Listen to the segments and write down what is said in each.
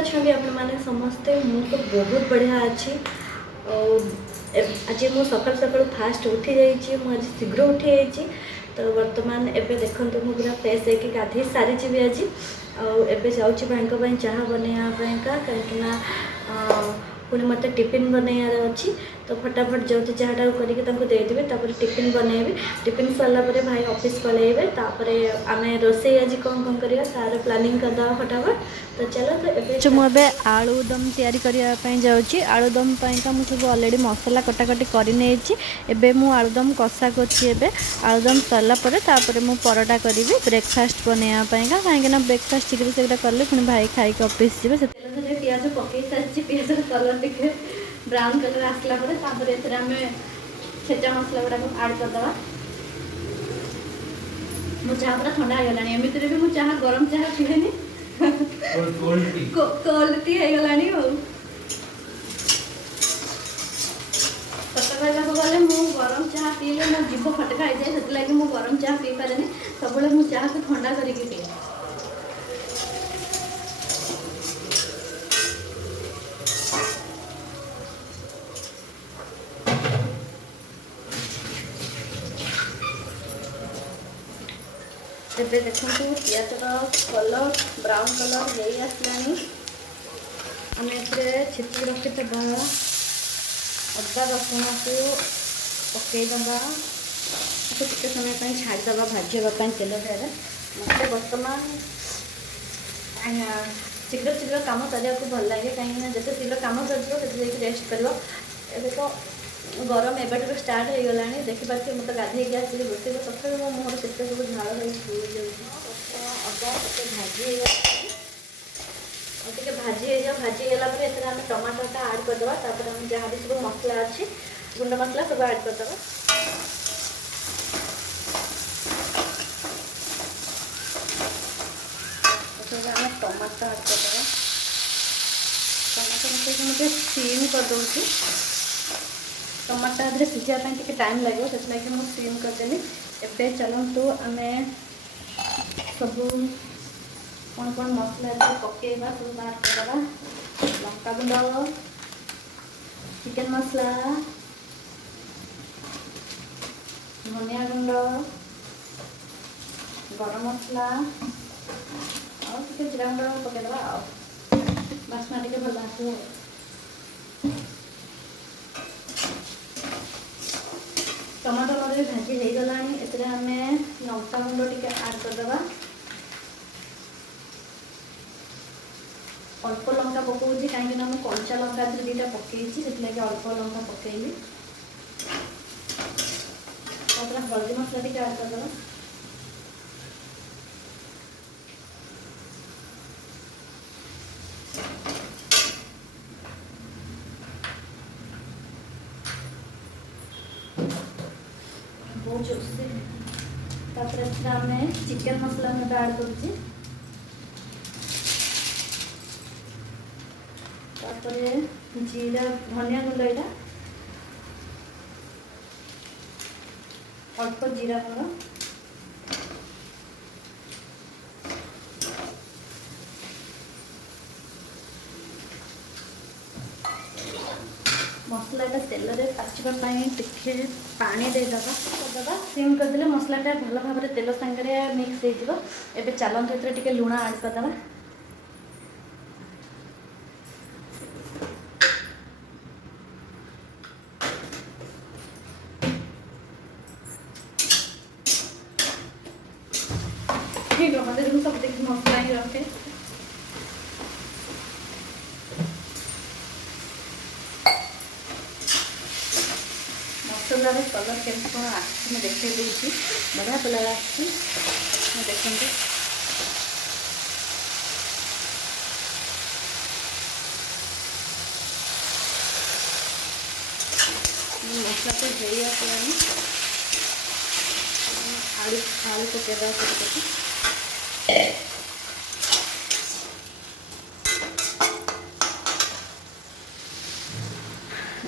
अच्छा आपने समस्ते मु तो बहुत बढ़िया अच्छी आज मु सकाल सकाल फास्ट उठी जाइए मुझे शीघ्र उठी जाइए तो बर्तमान एबे देखो मुझे पूरा फ्रेश होकर गाधे सारी भी आज एबे जाऊँगी भाई चाह बनवाईका कहीं पुणी मत टिफिन बनवार अच्छी तो फटाफट जाऊँगी चाहटा करके देदेवी टिफिन बनैबी टिफिन सरला भाई ऑफिस पलैबे आम रोसे आज कौन करवा तार प्लानिंग करदे फटाफट तो चलो तो मुझे आलूदम तैयारी करने जाऊँगी आलूदम का मुझे सब अलरेडी मसला कटाकटी कर आलूदम कषा कर आलूदम सरला मुझे परोटा करी ब्रेकफास्ट बनवाई कहीं ब्रेकफास्ट शीघ्र शीघ्र कले पुणी भाई खाई ऑफिस जी पियाज पकई सारी पियाज कलर टे ब्राउन कलर आसला आम छेचा मसला गुड़ा आड करदे मो चाह पूरा ठंडा हो गलानी एमती भी मुझे चाह गरम चाह पीएनि कोल्ड टी हो गलानी सत कहला गले मु गरम चाह पीले मो जीभ फटका हो जाए से लगी मु गरम चाह पी पारे सब मु चाह को ठंडा करके पिए एबे देखो पियाज कलर ब्राउन कलर हो आसलानी आम छेची रखी अदा रसुण को पकईदबा टे समय छाड़ीदबा भाजवाई तेल देर मत बर्तमान शीघ्र शीघ्र कम करने को भल लगे कहीं जिते शीघ्र कम कर रेस्ट कर ए तो गरम एवं स्टार्ट हो गला देखिए मुझे गाधे आस रोसे तथा मो मुहर से सब झाड़ अदा भाजी टे भाजीगला आम टमाटोटा आड करदे आम जहाँ भी सब मसला अच्छी गुंड मसला सब आड करदे आम टमाटो आड करदे टमाटो मुझे सीम कर दूँगी टमाटर आदि सीझापी टे टाइम लगे से मुझे सीम करदेली एवं चलतु आम सब कौन कौन मसला पकईवा सब बाहर करदे लंका गुंड चिकेन मसला धनिया गुंड गरम मसला और जीरा गुंड पकईदे बास्ना टे भल आसो टमाटो मरे भाजी हो गला आम लंका गुंड टे आड करदे अल्प लंका पकाऊँ कहीं कंचा लंका दुटा पकई से अल्प लंका पकईली हल्दी मसला टे आड करदे बहुत जोरसे आम चिकेन मसला में आड कर जीरा धनिया गुंड यहाँ अल्प जीरा गुंड मसलाटा तेल पाचवाई टे पानी देदबा सिम करदे मसलाटा भल भाव तेल सांगे मिक्स हो एबे चलते टे लुण आड करदे ठीक है मतलब सब देखिए मसला ही रखे मसलार कलर केमती कौन आगे देखे दूसरी बढ़िया कलर आसी देखते मसला तो दे आसलानी आलू आलू पकेदा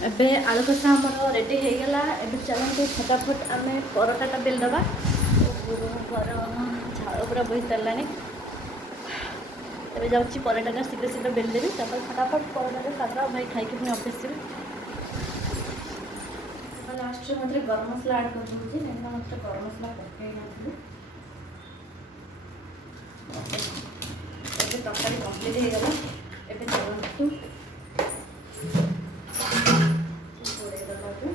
एबे आलू कषा आमर रेडी हो गला एबे चलते फटाफट आम परोटाटा बेलदबा गरम झाड़ पूरा बही सारानी ଏବେ ଯାଉଛି ପରଟାଟା ଶୀଘ୍ର ଶୀଘ୍ର ବେଲି ଦେବି, ତାପରେ ଫଟାଫଟ ପରଟାରେ ସାଧା ଭାଇ ଖାଇକି ପୁଣି ଅଫିସ୍ ଯିବି। ଲାଷ୍ଟରେ ମୋତେ ଗରମ ମସଲା ଆଡ଼୍ କରିଦେଉଛି, କାହିଁକିନା ମୋତେ ଗରମ ମସଲା ପକାଇ ନଥିଲି। ଏବେ ତରକାରୀ କମ୍ପ୍ଲିଟ୍ ହେଇଗଲା। ଏବେ ଚାଲନ୍ତୁ ଘୋଡ଼େଇ ଦେବାକୁ।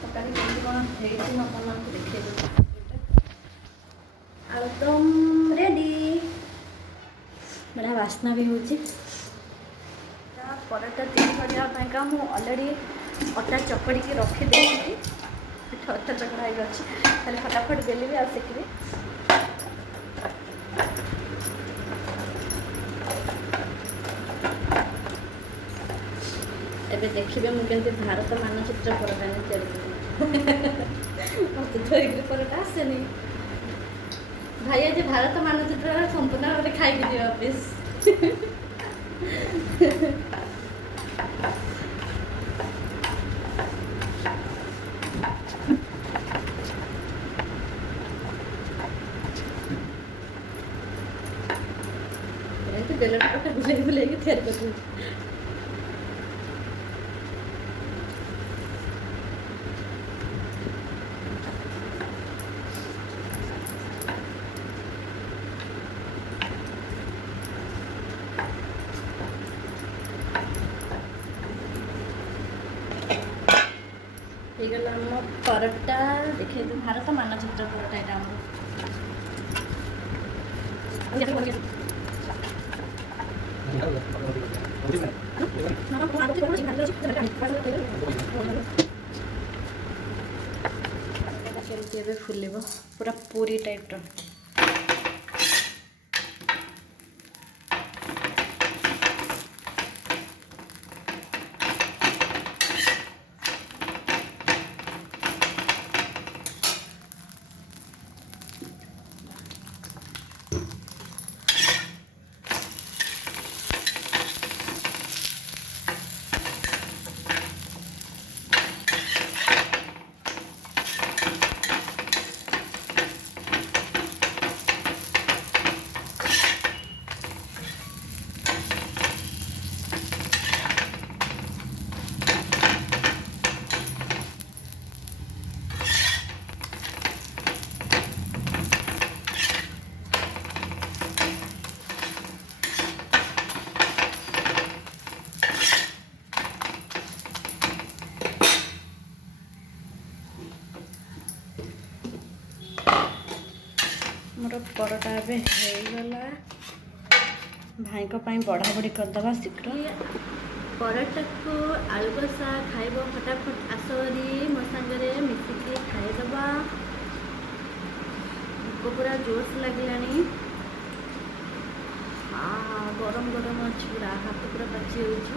ତରକାରୀ କେମିତି କ'ଣ ହେଇଛି ମୁଁ ଆପଣମାନଙ୍କୁ ଦେଖେଇ ଦେଉଛି। ଆଳୁଦମ୍ ରେଡ଼ି, ବଢ଼ିଆ ବାସ୍ନା ବି ହେଉଛି। ପରଟା ତିଆରି କରିବା ପାଇଁକା ମୁଁ ଅଲରେଡ଼ି ଅଟା ଚକଡ଼ିକି ରଖିଦେଇଛି। ପିଠା ଅଟା ଚକଡ଼ା ହେଇକି ଅଛି, ଖାଲି ଫଟାଫଟ ବେଲିବି ଆଉ ସେକିବି। ଏବେ ଦେଖିବେ ମୁଁ କେମିତି ଭାରତ ମାନଚିତ୍ର ପରଟା ତିଆରି କରିବି। ମୋତେ ତ ଏଗ୍ରି ପରଟା ଆସେନି। ଭାଇ ଆଜି ଭାରତ ମାନଚିତ୍ର ସମ୍ପୂର୍ଣ୍ଣ ଭାବରେ ଖାଇକି ଯିବ ଅଫିସ୍। ଏମିତି ବେଲଟା ବୁଲେଇ ବୁଲେଇକି ତିଆରି କରିଦେବି। ହେଇଗଲା ଆମ ପରଟା। ଦେଖେଇବି ଭାରତ ମାନଚିତ୍ର ପରଟା ଏଇଟା ଆମର। ଏବେ ଫୁଲିବ ପୁରା ପୁରୀ ଟାଇପ୍ର। मोर परोटा ଏବେ ହେଇଗଲା। ଭାଇଙ୍କ ପାଇଁ ବଢ଼ାବଢ଼ି କରିଦେବା ଶୀଘ୍ର। ପରଟାକୁ ଆଳୁ କଷା ଖାଇବ ଫଟାଫଟ ଆସରି ମୋ ସାଙ୍ଗରେ ମିଶିକି ଖାଇଦେବା। ଭୋକ ପୁରା ଜୋରସେ ଲାଗିଲାଣି। ଗରମ ଗରମ ଅଛି, ପୁରା ହାତ ପୁରା ପାଚି ଯାଉଛି।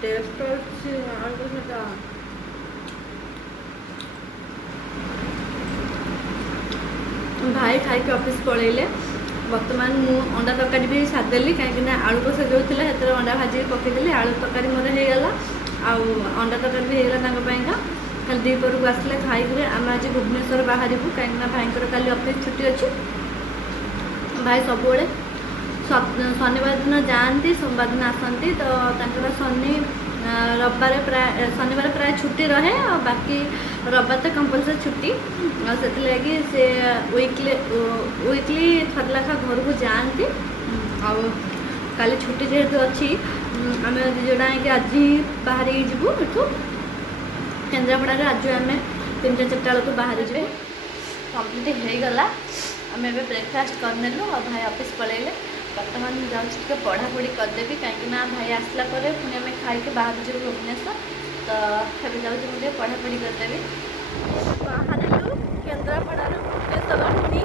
टेस्ट अच्छी आलू कषा। भाई खाई ऑफिस पलैले। बर्तमान मु अंडा तरकारी भी सारिदेली कहीं आलू कषा जो थी से अंडा भाजी पकईदेली। आलू तरकारी मोर होगा अंडा तरकारी भी होगा। खाली दीपर को आसले खाई आम आज भुवनेश्वर बाहर कहीं भाई काली ऑफिस छुट्टी अच्छी। भाई सब शनिवार दिन जाती सोमवार दिन आसती। तो शनि रविवार प्राय शनिवार प्राय छुट्टी रहे और बाकी रविवार तो कंपलसरी छुट्टी। से से वीकली थर लेखा घर को जाती। काली छुट्टी जेहेतु अच्छी आम दिजोड़ा कि आज बाहर जीवु एठू केन्द्रापड़ा। आज आम 3टा 4टा बेलू बाहर जीवु। कम्प्लीट हो गला। आम ए ब्रेकफास्ट करनेलु और भाई ऑफिस पलैले। बर्तमान जाऊँगी पढ़ापढ़ी करदेवी कहीं भाई आसला पुणी आम खाई बाहर जीव भुवनेश्वर। तो ये जाऊँगी मुझे पढ़ापढ़ी करदेवी। बाहर केन्द्रापड़ा भुवनेश्वर पुणी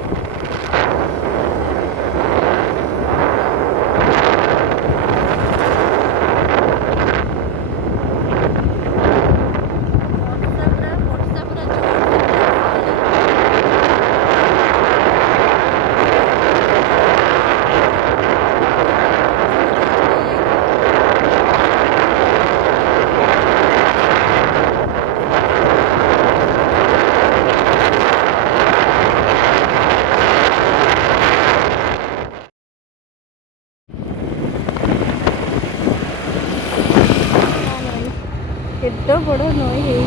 केते बड़ नई है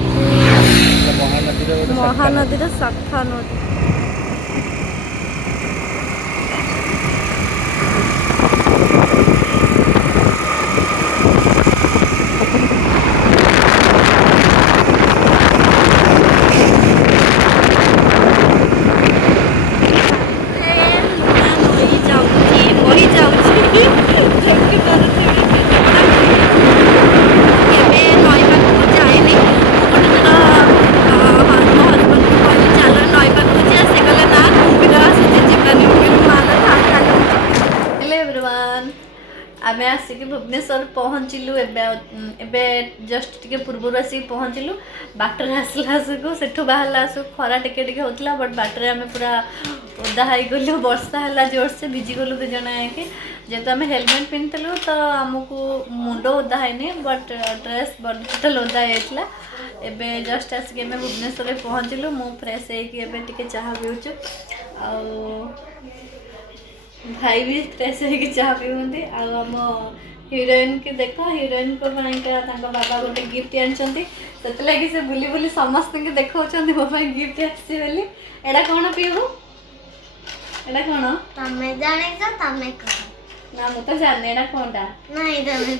महानदी शाखा नदी आम आसिक भुवनेश्वर पहुँचलु एबे जस्ट टिके पूर्व आसिक पहुँचलु बाटर आसला आसकू से बाहर आसू खरा टिके टिके होता बट बाटर आम पूरा ओदा होगलु वर्षा है जोर से भिजिगलु दु जन आके जेहेतु आम हेलमेट पिंधलु तो आमको मुंड ओदा है बट ड्रेस टोटल ओदा होता एबे जस्ट आसिक आम भुवनेश्वर पहुँचलु मु फ्रेश होके चाह पीऊँ भाई भी फ्रेश होगी चाह पीउंती आम हिरोइन की देख हिरोइन को बाबा गोटे गिफ्ट आनी से बुली बुली समस्त के देखा मो गिफ्ट आसी एड़ा कौन पीबू एड़ा कौन तमे जाने तमे ना मु तो जाने एड़ा कौनटा नहीं तमे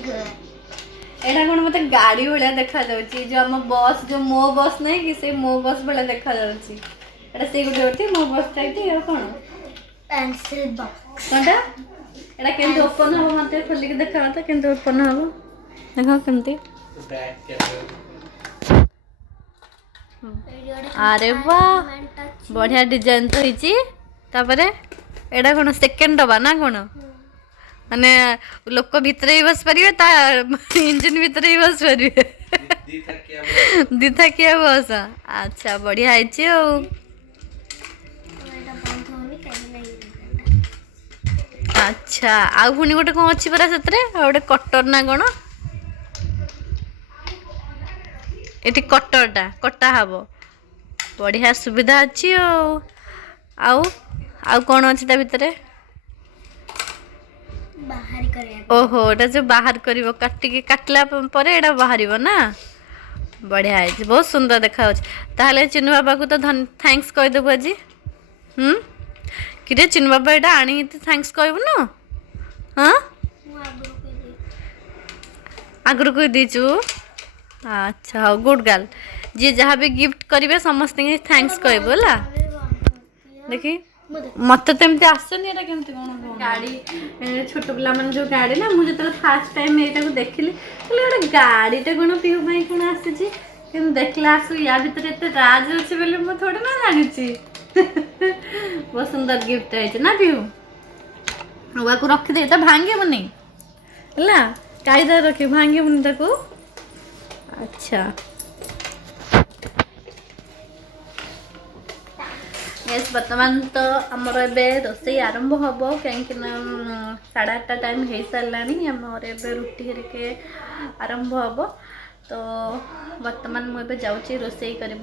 एड़ा कौन मत गाड़ी भाया देखा जो आम बस जो मो बस नहीं कि से मो बस भाया देखा एड़ा से गोटे मो बस टाइप कौन पेंसिल बॉक्स कौनटा एड़ा केमती ओपन हम मत खोलिक देखा तो केमती ओपन हम देख केमती अरे वाह बढ़िया डिजाइन तो होइची तापरे एड़ा कोन सेकंड डबा ना कोन माने लोक भीतर ही बस परिवे ता इंजन भीतर ही बस परिवे दी थकिया बस अच्छा बढ़िया आइची ओ अच्छा आउ पुणी गोटे कौन अच्छी परा से गोटे कटर ना कौन ये कटरटा कटा हम बढ़िया सुविधा अच्छी आउ कौन अच्छी ता भितर ओहो एटा जो बाहर कर काटला एटा बाहर ना बढ़िया है बहुत सुंदर देखा ताहले चिन्नु बाबा को तो थैंक्स कहीदेबू आज कि चिन्नु बाबा एटा आनी थैंक्स कहबू न हाँ आगुरी कही दीचु अच्छा हाँ गुड गर्ल जी जहाँ भी गिफ्ट करेंगे समस्त थैंक्स कहबू है देखी मत तो एमती आसनी एटा केमती कौन गाड़ी छोट पिला मन जो गाड़ी ना मुझे जो फास्ट टाइम ये देखिली गोटे गाड़ीटे कौन पीऊ भाई कौन आसी देखला आसु या भीतर एत राज अच्छे बोले मुझे थोड़े ना जानी बहुत सुंदर गिफ्ट है ना पीऊ को रखिदे तो भांगेबनी है कायदा रखी भांगेबनी ताको अच्छा यस बर्तमान तो आमर ए रोसई आरंभ हम कहीं 8:30 टाइम हो सारा आमर ए रुटी हरिके आरंभ हम तो बर्तमान मुझे जाऊँगी रोसई करने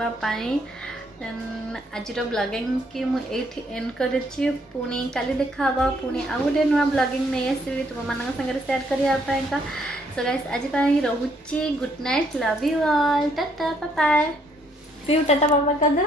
आज ब्लॉगिंग की मुझे एंड करी पुणी काली देखा पुणी आउ गोटे नुआ ब्लॉगिंग नहीं आसबि तुम मान सागर सेयार करने सो गाइस आज रोचे good night love you all tata bye bye tata बाबा कर दो।